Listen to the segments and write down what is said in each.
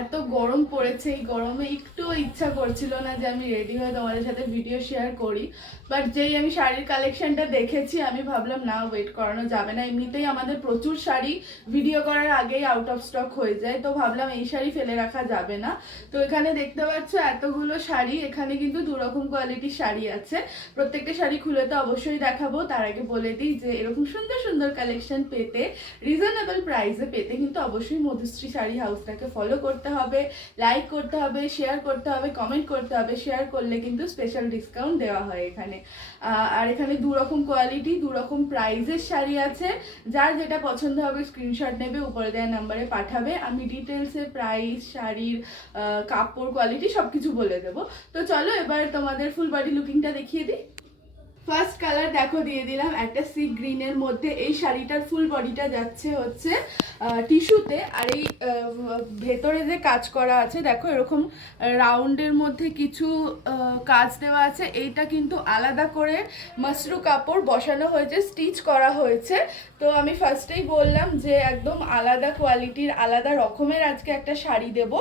এত গরম পড়েছে, এই গরমে একটু ইচ্ছা করছিল না যে আমি রেডি হয়ে তোমাদের সাথে ভিডিও শেয়ার করি। বাট যেই আমি শাড়ির কালেকশনটা দেখেছি আমি ভাবলাম না, ওয়েট করানো যাবে না। এমনিতেই আমাদের প্রচুর শাড়ি ভিডিও করার আগেই আউট অফ স্টক হয়ে যায়, তো ভাবলাম এই শাড়ি ফেলে রাখা যাবে না। তো এখানে দেখতে পাচ্ছ এতগুলো শাড়ি, এখানে কিন্তু দুরকম কোয়ালিটির শাড়ি আছে। প্রত্যেকটা শাড়ি খুলে তো অবশ্যই দেখাবো। তার আগে বলে দিই যে এরকম সুন্দর সুন্দর কালেকশন পেতে, রিজনেবল প্রাইসে পেতে কিন্তু অবশ্যই মধুশ্রী শাড়ি হাউসটাকে ফলো করতে হবে, লাইক করতে হবে, শেয়ার করতে হবে, কমেন্ট করতে হবে। শেয়ার করলে কিন্তু স্পেশাল ডিসকাউন্ট দেওয়া হয় এখানে। আর এখানে দুরকম কোয়ালিটি, দুরকম প্রাইসের শাড়ি আছে। যার যেটা পছন্দ হবে স্ক্রিনশট নেবে, উপরে দেওয়া নাম্বারে পাঠাবে। আমি ডিটেলসে প্রাইস, শাড়ির কাপড় কোয়ালিটি সবকিছু বলে দেবো। তো চলো এবার তোমাদের ফুল বডি লুকিংটা দেখিয়ে দিই। ফার্স্ট কালার দেখো দিয়ে দিলাম একটা সি গ্রিনের মধ্যে। এই শাড়িটার ফুল বডিটা যাচ্ছে হচ্ছে টিস্যুতে, আর এই ভেতরে যে কাজ করা আছে দেখো এরকম রাউন্ডের মধ্যে কিছু কাজ দেওয়া আছে। এইটা কিন্তু আলাদা করে মাশরু কাপড় বসানো হয়েছে, স্টিচ করা হয়েছে। তো আমি ফার্স্টেই বললাম যে একদম আলাদা কোয়ালিটির, আলাদা রকমের আজকে একটা শাড়ি দেব।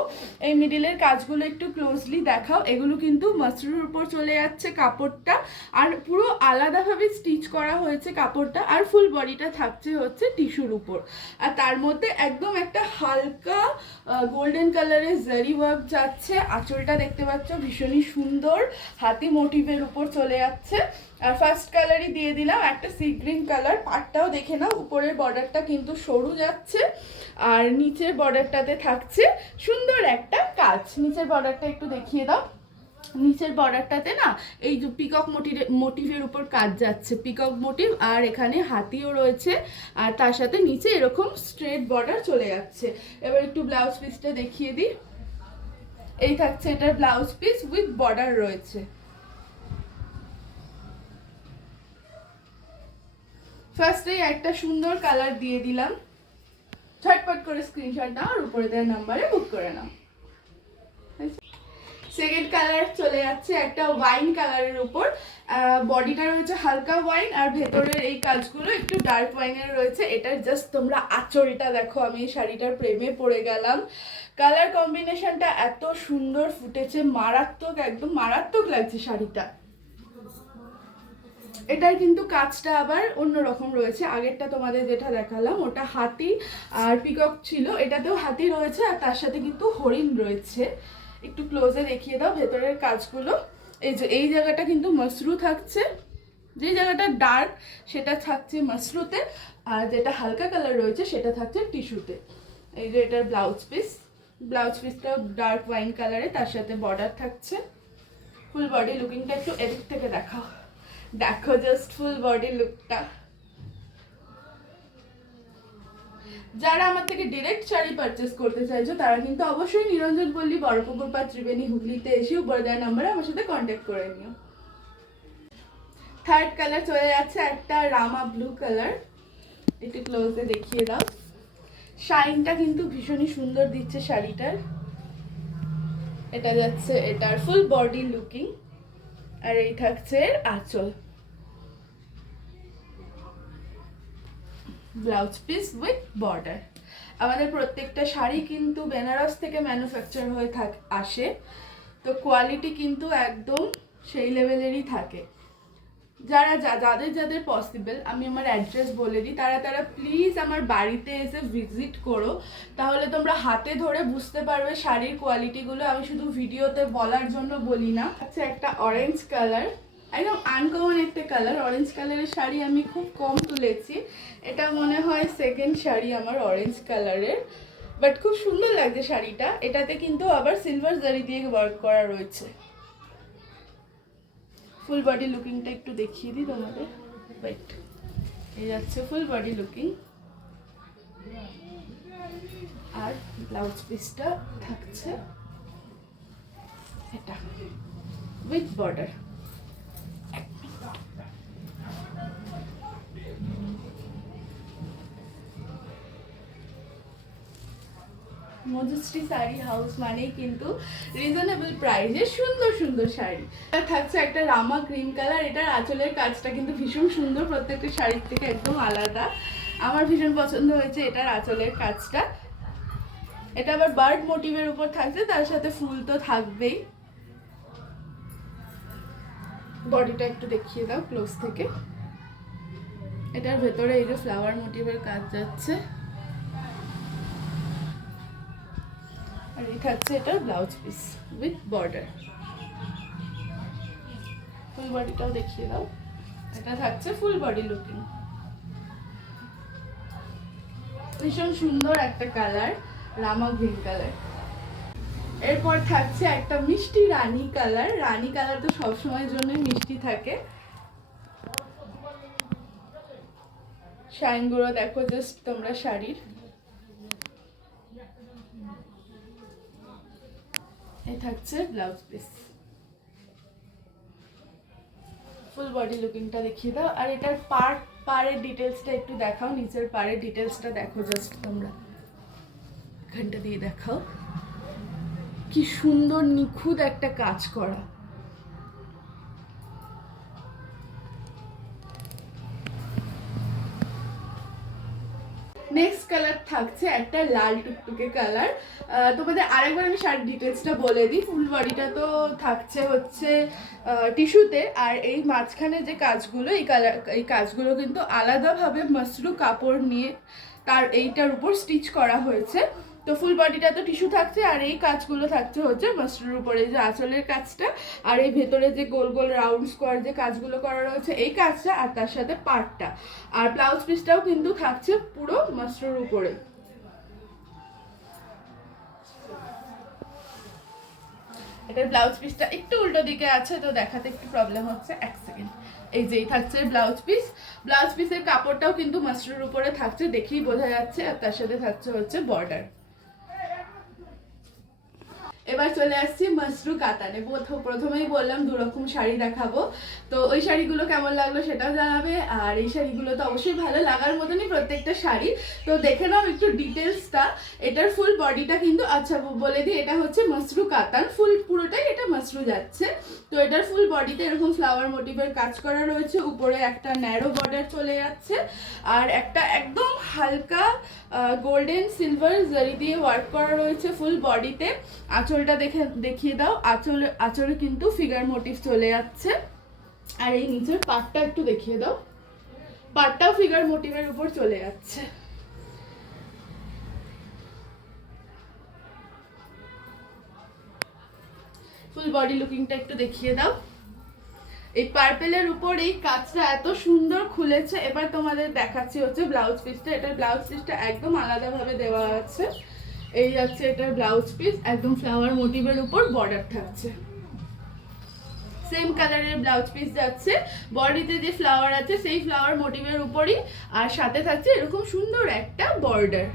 এই মিডিলের কাজগুলো একটু ক্লোজলি দেখাও। এগুলো কিন্তু মাশরুর উপর চলে যাচ্ছে কাপড়টা, আর পুরো আলাদাভাবে স্টিচ করা হয়েছে কাপড়টা। আর ফুল বডিটা থাকছে হচ্ছে টিস্যুর উপর, আর তার মধ্যে একদম একটা হালকা গোল্ডেন কালারের জারি ওয়ার্ক যাচ্ছে। আঁচলটা দেখতে পাচ্ছ ভীষণই সুন্দর, হাতি মোটিভের উপর চলে যাচ্ছে। আর ফার্স্ট কালারই দিয়ে দিলাম একটা সি গ্রিন কালার। পাটটাও দেখে নাও, উপরের বর্ডারটা কিন্তু সরু যাচ্ছে, আর নিচের বর্ডারটাতে থাকছে সুন্দর একটা কাজ। নিচের বর্ডারটা একটু দেখিয়ে দাও। নিচের বর্ডারটাতে না এই যে পিকক মোটিভের উপর কাজ যাচ্ছে, পিকক মোটিভ, আর এখানে হাতিও রয়েছে, আর তার সাথে নিচে এরকম স্ট্রেট বর্ডার চলে যাচ্ছে। এবার একটু ব্লাউজ পিসটা দেখিয়ে দিই। এই থাকছে এটার ব্লাউজ পিস উইথ বর্ডার রয়েছে। ফার্স্টেই একটা সুন্দর কালার দিয়ে দিলাম। ঝটপট করে স্ক্রিনশট নাও আর উপরে দেওয়ার নাম্বারে বুক করে নাও। সেকেন্ড কালার চলে যাচ্ছে একটা ওয়াইন কালারের উপর। বডিটা রয়েছে হালকা ওয়াইন, আর ভেতরের এই কাজগুলো একটু ডার্ক ওয়াইনের রয়েছে। এটার জাস্ট তোমরা আঁচলটা দেখো, আমি এই শাড়িটার প্রেমে পড়ে গেলাম। কালার কম্বিনেশনটা এত সুন্দর ফুটেছে, মারাত্মক, একদম মারাত্মক লাগছে শাড়িটা। এটার কিন্তু কাজটা আবার অন্যরকম রয়েছে। আগেরটা তোমাদের যেটা দেখালাম ওটা হাতি আর পিকক ছিল, এটাতেও হাতি রয়েছে, আর তার সাথে কিন্তু হরিণ রয়েছে। একটু ক্লোজে দেখিয়ে দাও ভেতরের কাজগুলো। এই যে এই জায়গাটা কিন্তু মাশরু থাকছে, যে জায়গাটা ডার্ক সেটা থাকছে মাশরুতে, আর যেটা হালকা কালার রয়েছে সেটা থাকছে টিস্যুতে। এই যে এটার ব্লাউজ পিস, ব্লাউজ পিসটা ডার্ক ওয়াইন কালারে, তার সাথে বর্ডার থাকছে। ফুল বডি লুকিংটা একটু এদিক থেকে দেখাও, দেখো জাস্ট ফুল বডি লুকটা। যারা আমার থেকে ডিরেক্ট শাড়ি পারচেস করতে চাইছো তারা কিন্তু অবশ্যই নিরঞ্জন পল্লী, বড়পুকুর পাড়, ত্রিবেণী, হুগলিতে এসে উপরে দেওয়ার নাম্বারে আমার সাথে কন্ট্যাক্ট করে নিও। থার্ড কালার চলে যাচ্ছে একটা রামা ব্লু কালার। একটু ক্লোজে দেখিয়ে দাও। শাইনটা কিন্তু ভীষণই সুন্দর দিচ্ছে শাড়িটার। এটা যাচ্ছে এটার ফুল বডি লুকিং, আর এই থাকছে আঁচল। Blouse piece with border. আমাদের প্রত্যেকটা শাড়ি কিন্তু বেনারস থেকে ম্যানুফ্যাকচার হয়ে আসে, তো কোয়ালিটি কিন্তু একদম সেই লেভেলেরই থাকে। যাদের যাদের পসিবল আমি আমার অ্যাড্রেস বলে দিই, তারা প্লিজ আমার বাড়িতে এসে ভিজিট করো, তাহলে তোমরা হাতে ধরে বুঝতে পারবে শাড়ির কোয়ালিটিগুলো। আমি শুধু ভিডিওতে বলার জন্য বলি না। আচ্ছা, একটা অরেঞ্জ কালার, একদম আনকমন একটা কালার। অরেঞ্জ কালারের শাড়ি আমি খুব কম তুলেছি, এটা মনে হয় সেকেন্ড শাড়ি আমার অরেঞ্জ কালারের, বাট খুব সুন্দর লাগছে শাড়িটা। এটাতে কিন্তু আবার সিলভার জারি দিয়ে ওয়ার্ক করা রয়েছে। ফুল বডি লুকিংটা একটু দেখিয়ে দিই তোমাদের। ওয়েট, এই যাচ্ছে ফুল বডি লুকিং, আর ব্লাউজ পিসটা থাকছে এটা with border. Madhushree sari house মানেই কিন্তু রিজনেবল প্রাইসে সুন্দর সুন্দর শাড়ি। থাকছে একটা রামা গ্রিন কালার। এটার আঁচলের কাজটা কিন্তু ভীষণ সুন্দর, প্রত্যেকটা শাড়ির থেকে একদম আলাদা। আমার ভীষণ পছন্দ হয়েছে এটার আঁচলের কাজটা। এটা আবার বার্ড মোটিভের উপর থাকছে, তার সাথে ফুল তো থাকবেই। বডিটা একটু দেখিয়ে দাও ক্লোজ থেকে। এটার ভেতরে এই যে ফ্লাওয়ার মোটিভের কাজ যাচ্ছে, আর এই থাকছে এটার ব্লাউজ পিস উইথ বর্ডার। ফুল বডিটাও দেখিয়ে দাও। এটা থাকছে ফুল বডি লুকিং। ভীষণ সুন্দর একটা কালার, রামা গ্রিন কালার। এরপর থাকছে একটা মিষ্টি রানী কালার। রানী কালার তো সবসময়ের জন্য মিষ্টি থাকে। শাইনগুলো দেখো জাস্ট তোমরা শাড়ির। এই থাকছে ব্লাউজ পিস। ফুল বডি লুকিংটা দেখিয়ে দাও। আর এটার পাড়ের ডিটেলসটা একটু দেখাও, নিচের পাড়ের ডিটেলসটা দেখো জাস্ট তোমরা, এখানটা দিয়ে দেখাও। কি সুন্দর নিখুঁত একটা কাজ করা। নেক্সট কালার থাকছে একটা লাল টুকটুকে কালার। তোমাদের আরেকবার আমি শাড়ির ডিটেলসটা বলে দিই। ফুল বডিটা তো থাকছে হচ্ছে টিস্যুতে, আর এই মাঝখানে যে কাজগুলো, এই কাজগুলো কিন্তু আলাদাভাবে মাসরু কাপড় নিয়ে তার এইটার উপর স্টিচ করা হয়েছে। তো ফুল বডিটা তো টিস্যু থাকছে, আর এই কাজগুলো থাকছে হচ্ছে মাসরুর উপরে, যে আঁচলের কাজটা, আর এই ভেতরে যে গোল গোল রাউন্ড স্কোয়ার যে কাজগুলো করা রয়েছে এই কাজটা, আর তার সাথে পাড়টা। আর ব্লাউজ পিসটাও কিন্তু থাকছে পুরো মাসরুর উপরে। এটার ব্লাউজ পিসটা একটু উল্টো দিকে আছে, তো দেখাতে একটু প্রবলেম হচ্ছে, এক সেকেন্ড। এই যেই থাকছে ব্লাউজ পিস। ব্লাউজ পিসের কাপড়টাও কিন্তু মাসরুর উপরে থাকছে, দেখেই বোঝা যাচ্ছে, আর তার সাথে থাকছে হচ্ছে বর্ডার। এবার চলে আসছি মাসরু কাতানে। প্রথমেই বললাম দুরকম শাড়ি দেখাবো, তো ওই শাড়িগুলো কেমন লাগলো সেটাও জানাবে। আর এই শাড়িগুলো তো অবশ্যই ভালো লাগার মতনই প্রত্যেকটা শাড়ি। তো দেখে নাও একটু ডিটেলসটা। এটার ফুল বডিটা কিন্তু, আচ্ছা বলে দিই, এটা হচ্ছে মাসরু কাতান, ফুল পুরোটাই এটা মাসরু যাচ্ছে। তো এটার ফুল বডিতে এরকম ফ্লাওয়ার মোটিভের কাজ করা রয়েছে, উপরে একটা ন্যারো বর্ডার চলে যাচ্ছে, আর একটা একদম হালকা গোল্ডেন সিলভার জারি দিয়ে ওয়ার্ক করা রয়েছে ফুল বডিতে। আঁচলটা দেখিয়ে দাও। আঁচলে কিন্তু ফিগার মোটিভ চলে যাচ্ছে। আর এই নিচের পাটটা একটু দেখিয়ে দাও, পাটটাও ফিগার মোটিভের উপর চলে যাচ্ছে। ফুল বডি লুকিংটা একটু দেখিয়ে দাও। এই পার্পেলের উপর এই কাজটা এত সুন্দর খুলেছে। এবার তোমাদের দেখাচ্ছি হচ্ছে ব্লাউজ পিসটা। এটার ব্লাউজ পিসটা একদম আলাদাভাবে দেওয়া আছে। এই যাচ্ছে এটার ব্লাউজ পিস, একদম ফ্লাওয়ার মোটিভের উপর বর্ডার থাকছে। সেম কালারের ব্লাউজ পিস যাচ্ছে, বডিতে যে ফ্লাওয়ার আছে সেই ফ্লাওয়ার মোটিভের উপরই, আর সাথে থাকছে এরকম সুন্দর একটা বর্ডার।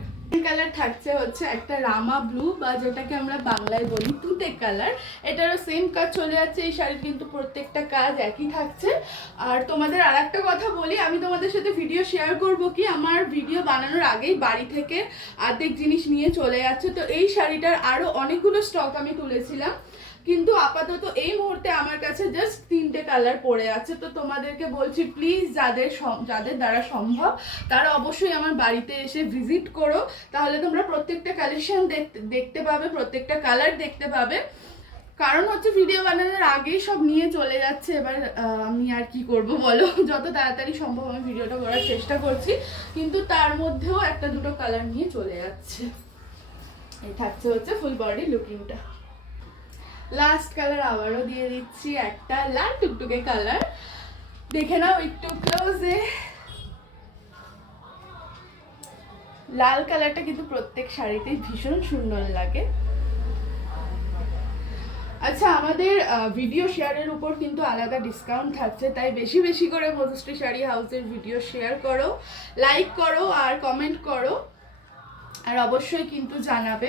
কালার থাকছে হচ্ছে একটা রামা ব্লু, বা যেটাকে আমরা বাংলায় বলি তুতে কালার। এটারও সেম কাজ চলে যাচ্ছে। এই শাড়ির কিন্তু প্রত্যেকটা কাজ একই থাকছে। আর তোমাদের আর একটা কথা বলি, আমি তোমাদের সাথে ভিডিও শেয়ার করব কি, আমার ভিডিও বানানোর আগেই বাড়ি থেকে অর্ধেক জিনিস নিয়ে চলে যাচ্ছে। তো এই শাড়িটার আরও অনেকগুলো স্টক আমি তুলেছিলাম, কিন্তু আপাতত এই মুহূর্তে আমার কাছে জাস্ট 3টে কালার পড়ে আছে। তো তোমাদেরকে বলছি প্লিজ, যাদের দ্বারা সম্ভব তারা অবশ্যই আমার বাড়িতে এসে ভিজিট করো, তাহলে তোমরা প্রত্যেকটা কালেকশন দেখতে পাবে, প্রত্যেকটা কালার দেখতে পাবে। কারণ হচ্ছে ভিডিও বানানোর আগেই সব নিয়ে চলে যাচ্ছে। এবার আমি আর কি করব বলো, যত তাড়াতাড়ি সম্ভব আমি ভিডিওটা করার চেষ্টা করছি, কিন্তু তার মধ্যেও একটা দুটো কালার নিয়ে চলে যাচ্ছে। এই থাকছে হচ্ছে ফুল বডি লুকিংটা। লাস্ট কালার আবারও দিয়ে দিচ্ছি, একটা লাল টুকটুকে কালার। দেখে নাও একটু ক্লোজে। লাল কালারটা কিন্তু প্রত্যেক শাড়িতেই ভীষণ সুন্দর লাগে। আচ্ছা, আমাদের ভিডিও শেয়ারের উপর কিন্তু আলাদা ডিসকাউন্ট থাকছে, তাই বেশি বেশি করে মধুশ্রী শাড়ি হাউসের ভিডিও শেয়ার করো, লাইক করো আর কমেন্ট করো। আর অবশ্যই কিন্তু জানাবে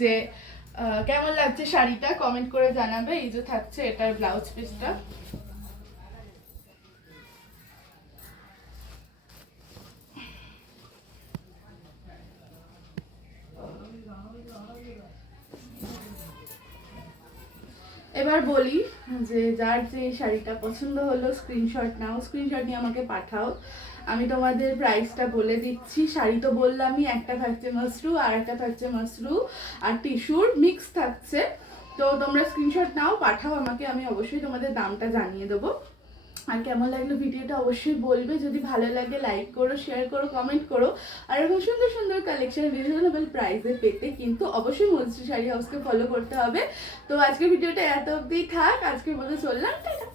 যে কেমন লাগছে শাড়িটা, কমেন্ট করে জানাবে। এই যে থাকছে এটার ব্লাউজ পিসটা। এবার বলি যে যার যে শাড়িটা পছন্দ হলো স্ক্রিনশট নাও, স্ক্রিনশট নিয়ে আমাকে পাঠাও। আমি তোমাদের প্রাইসটা বলে দিচ্ছি। শাড়ি তো বললামই, একটা থাকছে মাসরু আর একটা থাকছে মাসরু আর টিস্যুর মিক্স থাকছে। তো তোমরা স্ক্রিনশট নাও, পাঠাও আমাকে, আমি অবশ্যই তোমাদের দামটা জানিয়ে দেবো। আর কেমন লাগলো ভিডিওটা অবশ্যই বলবে। যদি ভালো লাগে লাইক করো, শেয়ার করো, কমেন্ট করো। আর এরকম সুন্দর সুন্দর কালেকশন রিজনেবল প্রাইসে পেতে কিন্তু অবশ্যই মজুরি শাড়ি হাউসকে ফলো করতে হবে। তো আজকের ভিডিওটা এত অবধি থাক, আজকের মতো চললাম, টাটা।